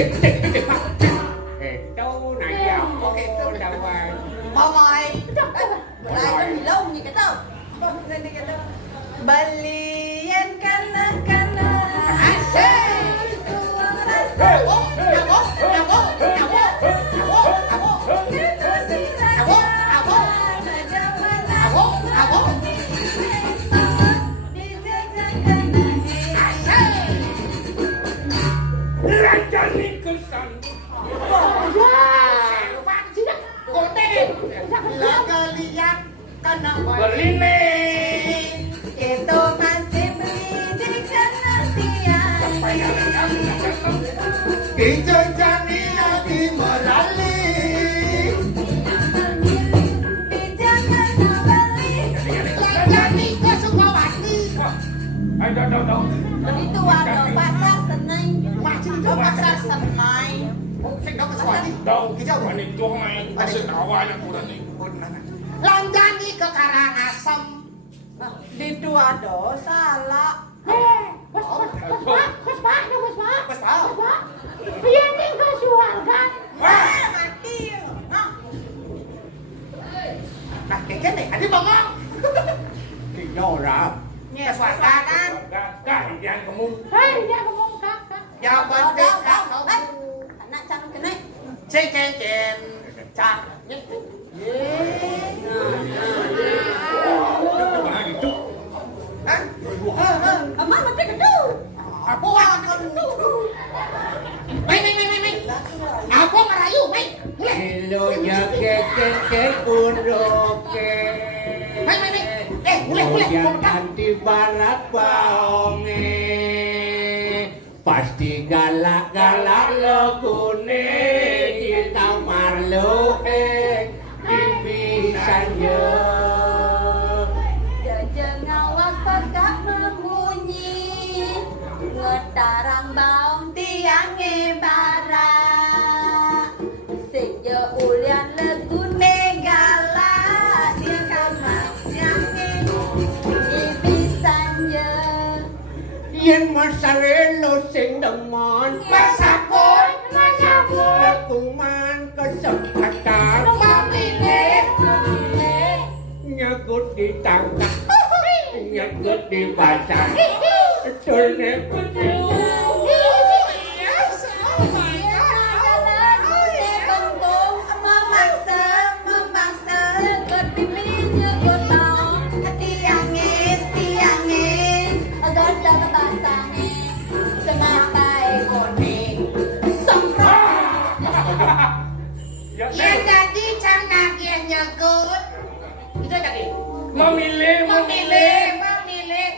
Itu nanya oke itu dawan. Mamai. Belai ni long ni kata. Ni kata. Balian kana. Asyik. Rajani kesan. Laga lihat kana Berline. Itu masih beli kana tiang. Kijajani lagi merali. Lajani ke Sukawati. Aduh. Itu ada pasar Senai. Masih Itu pasar Senai. Sing dok ke Sukawati. Tahu kita wani tuh main. Masih kawan aku ni. Lanjani ke Karangasem. Itu ada salah. Wes Pak. Iya nih kau suarkan. Mati. Nah, kayak nih, ada bangong. Kinora. Keswatan. Kak, yang kamu. Hei, dia ngomong kakak. Ya penting kau. Anak cantik kena. Ceng. Cak. Bahan itu. Hah? Aman mati kedua. Apa akan itu? Mai. Apa ngerayu, mai? Mulai. Hello ya ke uroke. Mai. Mulai. Nanti barat baonge. Pasti galak legune di kamar loe dipisahnya. Jengawak tegak membunyi. Ngetarang baong tiange barak. Sejo ulian legune galak di kamar tiange dipisahnya. Yen masarelo sing demen Masapun. lekuman kesempatan nyegut di tangkap nyegut di pasar sulne Yang jadi canang yang nyegut. Itu jadi. memilih Memilih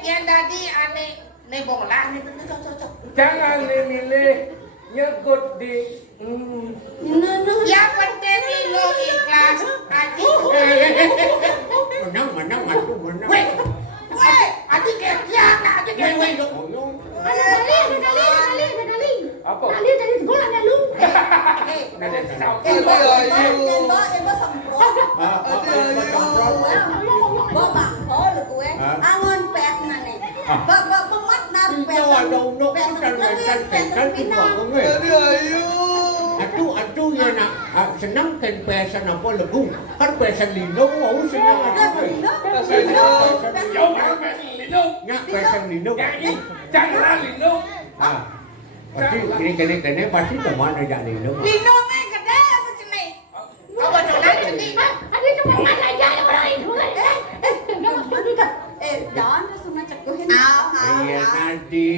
yang tadi aneh bola nih cocok. jangan memilih nyegut di Yang penting lo ikhlas hati. menang aku menang Weh, adik kerja, adik kerja. Ada apa Kali dari sekolah ada lu. ada tahu Ebo semprot. Bo bangko lu kue. Angon pes nane. Bo pemat nar pes. Ikaw daw no kan juga kami. Atu ya nak senang kan pesan apa legung kan pesan lindung mau senang aku. Yo pesan lindung. Ya pesan lindung. Jangan lindung. Pasti kene pasti teman aja lindung. Lindung gede apa cene? Apa coba jadi? Ada cuma mana aja yang orang itu kan. Jangan semua cekohin. Iya nanti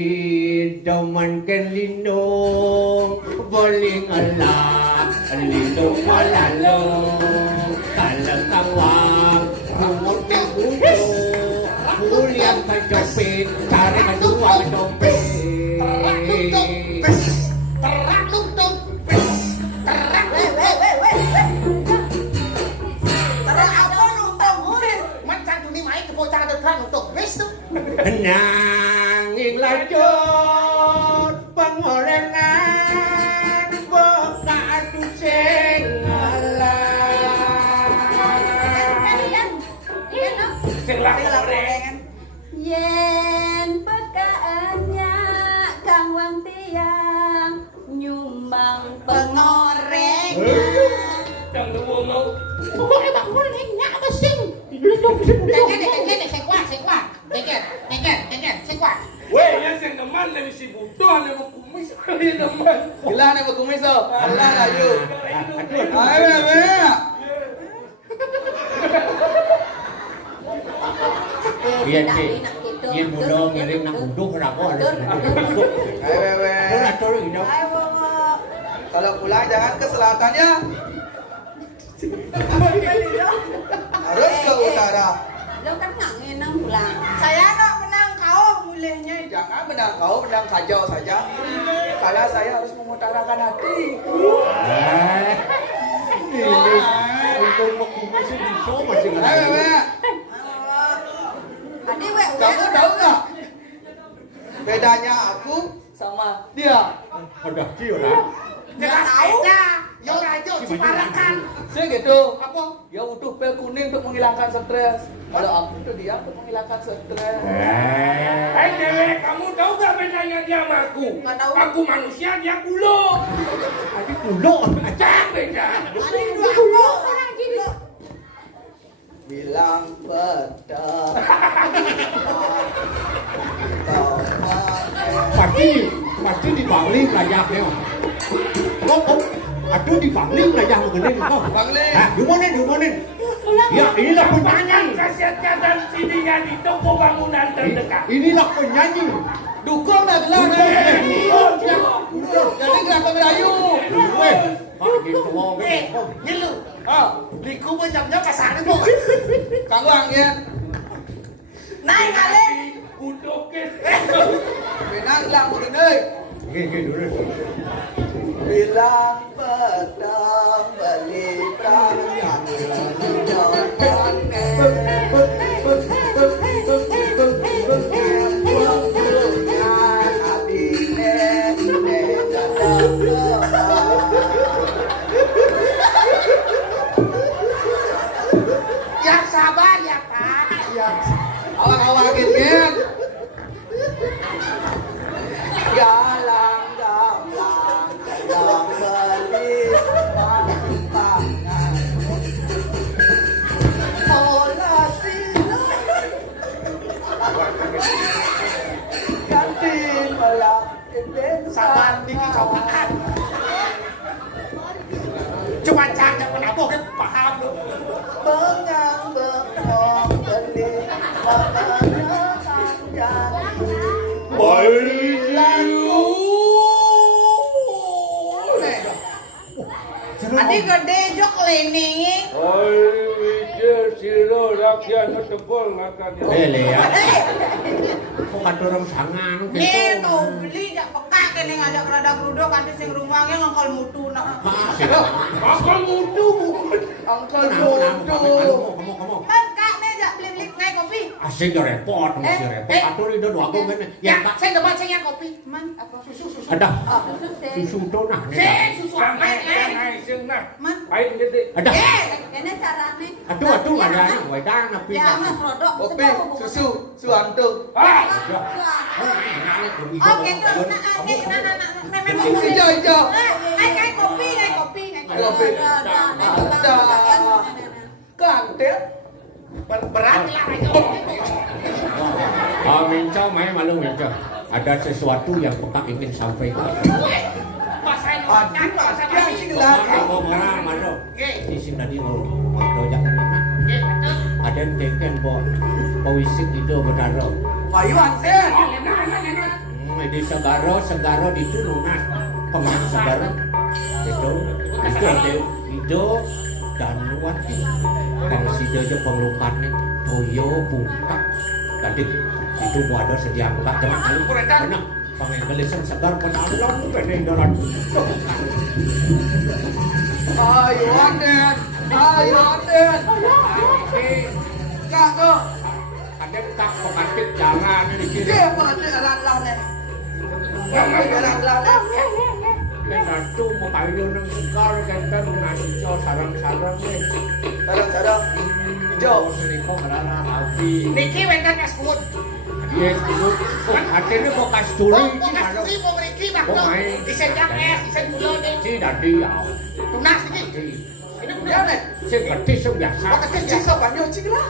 teman kan lindung boleh ngelak lindung malalu kalau kawang kumut kudu kuliah kejepit cari kedua dompet Terak luntung. Terus apa nuntung murid? Mancan dunia main kebocah terang luntung. Wes tuh. nanging lanjut pengorengan buka adu sing sing laporan Yen pekaannya kang wang tiang nyumba Ane mesti butuh, ane mau kumis, ane teman. Gila nih mau kumis tuh. Gila ayo. Ayo bebe. Iya cik, iya muda ngirim nak uduk kenapa ada? Ayo bebe. Kau turun gitu. Ayo bawa. Kalau pulang jangan ke selatan ya. Harus ke utara. Lo kan nggak ngenang pulang. Saya nak menang kau mulainya. Jangan menang kau, menang kajau saja. Karena saya harus mengutarakan hati. Ini untuk mau kumis di show masih nggak? Ayo bebe. Tadi wek Kamu tahu nggak bedanya aku sama dia? Ada kio lah. Jelas aja. Yo ayo ciparakan. Saya gitu. Apa? Dia butuh pil kuning untuk menghilangkan stres. Kalau aku itu dia untuk menghilangkan stres. Hai Dewe, kamu tahu gak bedanya dia sama aku? Nggak tahu. Aku manusia, dia kulo. Adik kulo, acak beda. Ada dua aku. Bilang betul. Pasti di Bangli layaknya. Kok aduh di Bangli layak mengenai kau. Bangli. Gimana? Ya inilah penyanyi. Kesehatan sininya di toko bangunan terdekat. Inilah penyanyi. Dukung dah gelar. Jadi gerak merayu. Ngilu. Liku mau jam-jam kasar itu. Kang Wang ya. Naik kali. Kudokin. Benang bilang begini. Bilang petang beli perangkat Yang sabar ya Pak. awal-awal gitu galang-galang yang beli pantangan pola silang ganti malam Sabar dikit cobaan. Cuma jangan menabung kan paham lu. bengang bengong beli makanya panjang Tadi gede jok leningi. Lele ya. Kok kata orang sangan Nih tuh beli gak peka kene ngajak rada grudo kan sing rumahnya ngangkal mutu nak. Bakal mutu. angkel Kamu. Kan kak nih jak beli-beli ngai kopi. Asik ya repot, masih repot. Atur itu dua aku kan. Ya, saya dapat saya kopi. Man apa susu. Ada Oh susu sih. susu donah. Susu apa? Man. Ada. Kene carane. Aduh ada wedang tapi. Ya mah produk. kopi susu suantung Oke tuh, hijau ngai kopi. Kopi. kantin Berat lah itu. Minco, malu Minco. Ada sesuatu yang Pekak ingin sampaikan. Masain Aduh, yang sih gelap. Malu. Di sini tadi mau jangan mana. Ada yang teken wisik itu berdarah. Payuan sih. Di segaro itu lunas. Pemain segaro itu dan Wati. Kalau si Jojo pengelukannya Toyo buka. Tadi itu ada sedia angkat jangan malu. Benar. Pemain belisan segar penalon peneng dalam. Payuan den. Kak tuh. Ada tak pengantin jalan di sini. Dia pengantin alat-alat nih. Alat-alat. Nanti mau kayu nang segar kan mengaco sarang-sarang nih. Sarang-sarang hijau. Kok karena api. Niki wendan kasbut. Yes, itu. Artinya kok kasturi Kok kasih mau Niki bang dong. Isen yang isen gula nih. si tadi ya. Tunas ini. Ini Dia nih. Si petis biasa. Pakai kecil sopannya cik lah.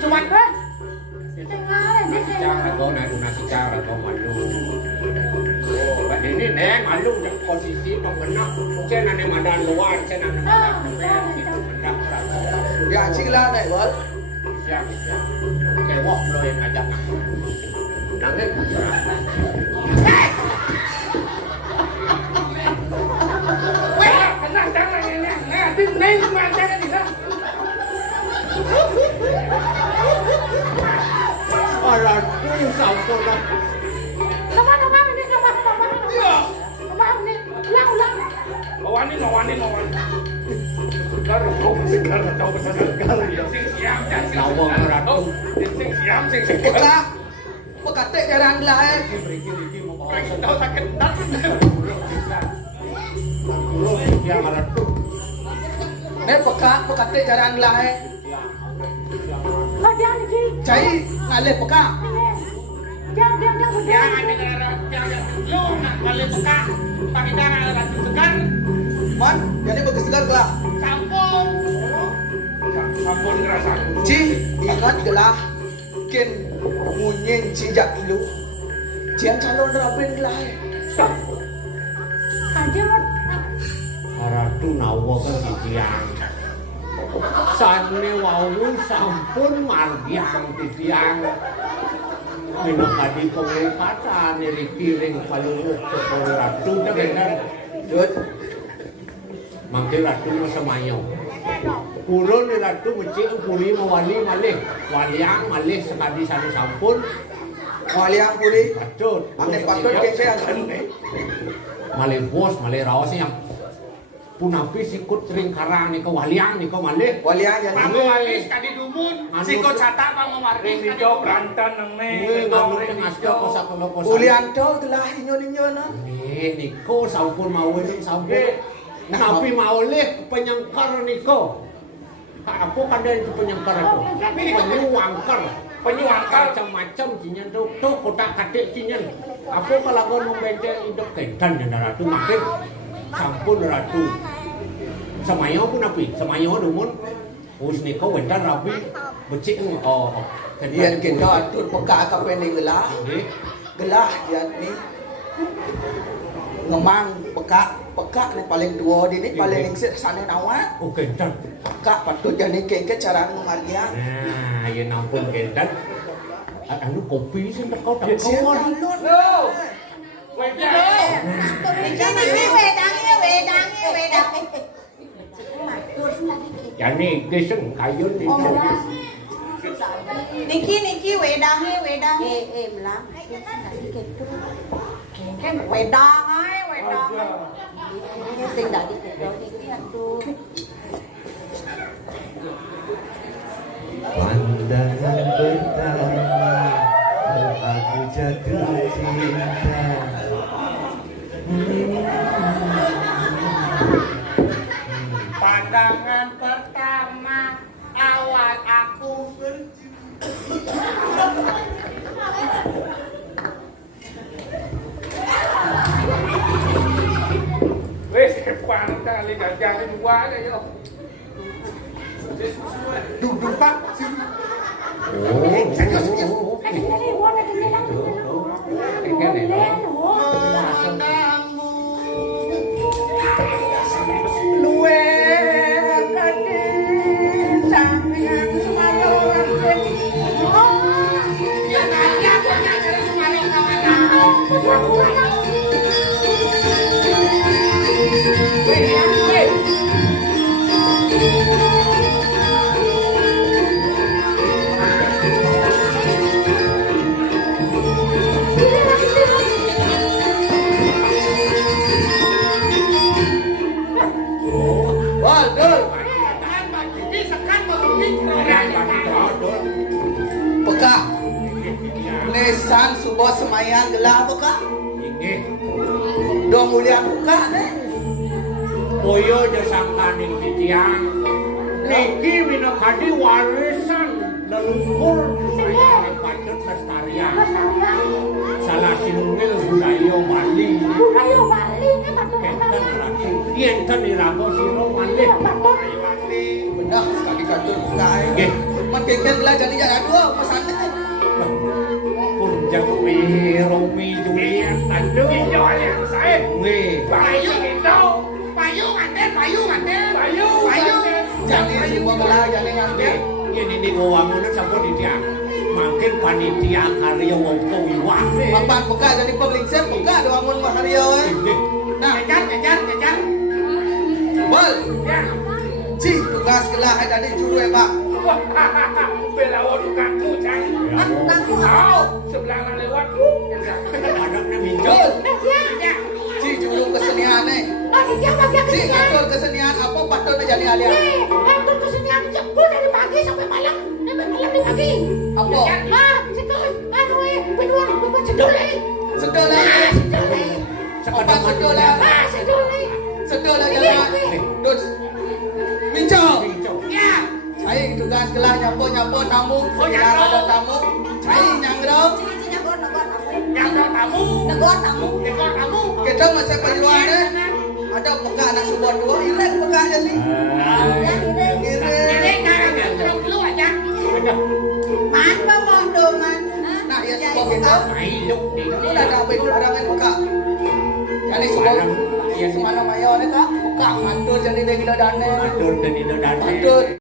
Cuman Tengah, dia rago na dunasika rago malu. Oh, but ini neng malu yang posisi pembenak. Saya nane madan luar, saya nane madan luar. Ya cila này bol. Siap. Kewok lo yang ngajak. Nangis. Wah, kena tangan ini. Nah, neng macam ni lah. Alah, tu sampun lah. Nama ini nama. Ya. Nama ini lang. Wani. Segar tahu segar. Sing siam dan sing Lawang ratu. Sing siam sing Peka. Peka tek jarang lah. Tahu sakit tak. Yang ratu. Nek peka tek jarang lah. Kau jangan ni. Cai ngale peka. Jangan udah. Jangan dengar jangan lo nak balik peka. Pakai darah ratu segar. Man, jadi bagus segar gelah. Sampun ngerasa. Ci ingat gelah. Ken munyin cijak ilu. Cian calon rabin gelah. Kajian. Ratu nawa kan titiang. Sanne wau sampun margiang titiang. Minakadi kong kata nirikiring palunok sa ratu na ganyan. Dut. Mangki ratu mo sa mayaw. Pulo ni ratu mesti puri mawali malih. Waliang malih sekali sani sampun. Waliang puri. Patut. Ane patut kece akan. Malih bos, malih rawas yang punapi sikut ring karang ni waliang ni malih. Waliang jadi. Kamu alis tadi dumun. Sikot sata bang memarkis tadi berantan nang Ni nganu ngasyo kosa kosa. Ulian to gelah inyon na. Niko sampun mawin sampun. Napi maulih penyangkar niko. Apa kada itu penyangkar itu? Penyuangkar macam-macam cinyan tu kotak katik cinyan. Apa kalau membenceng hidup kentan yang ratu makin sampun ratu. Samayo pun api, samayo dumun. Us niko wentan rabi becik Iyan kita atur peka kape ni gelah. Gelah dia ni. Ngemang peka ni paling dua di ni paling ingsit sana nawat. Oh kentan. Peka patut jadi kengke cara ngemargia. Nah, ya nampun kentan. Anu kopi sih tak kau tak Sian kau. talon. Wedang. Yani keseng kayun ni. Niki wedang. Melang. Kan wedang ai. Sing dah dikedo niki atuh. Pandangan pertama aku jatuh cinta. Pandangan pertama awal aku wes pandangan lihat jadi dua aja yo. Duduk pak. Luwe kadi sampeyan semayoran Ya tadi aku nyari kemarin kawan Waduh, peka. Nesan subuh semayan gelah peka. Inggih. Dong ulian peka ne. Koyo aja sangkaning titiang. Niki minakadi warisan leluhur budaya patut lestarian. Salah sinungil budaya Bali. Kenten ratu. Yen irago siro malih. Benar sekali katut peka. Nggih. Man kengken gelah jadi jalan dua pesan. Pun Jawi Romi Juliet aduh Ijo yang saya. nge Payu itu. Payu nganten. Payu. Jadi semua belah jadi nganten. ini ngowangunan sampun dia makin panitia karya wong tuwa Papan buka jadi penglingser buka doang mun maharia we. Nah, Jajar. bol. Ya. Ci tugas kelah tadi juru Pak. Bela waduh kaku cang. Kamu Oh, sebelah lewat. anaknya minjol Ya. Ci juru kesenian nih. Lagi dia bagian Ci kesenian. ngatur kesenian apa patut menjadi ahli. Ngatur kesenian jemput dari pagi sampai malam. Sampai malam di pagi. Apa? Sekarang anu benuan sedole. Sedole. Sedole. Apa sedole? Sedole. Sedole jalan. Terus Minco. Ya. Saya tugas kelah nyapu tamu. Sekarang ada tamu. Saya nyangrong. Cici negor kamu. Yang tamu. Negor kamu. Ekor kamu. Kita masih penjualan. Ada peka anak subon dua. Irek peka jadi. Yang ini. Ini kan terus lu aja. Man ba mo doman? Nah, ya subon gitu. mailok di Kamu udah ada barangan peka. Jadi subon. Iya semana mayo nih kak. Peka mantul jadi dia gila dane. atur dan ino dan Mantul.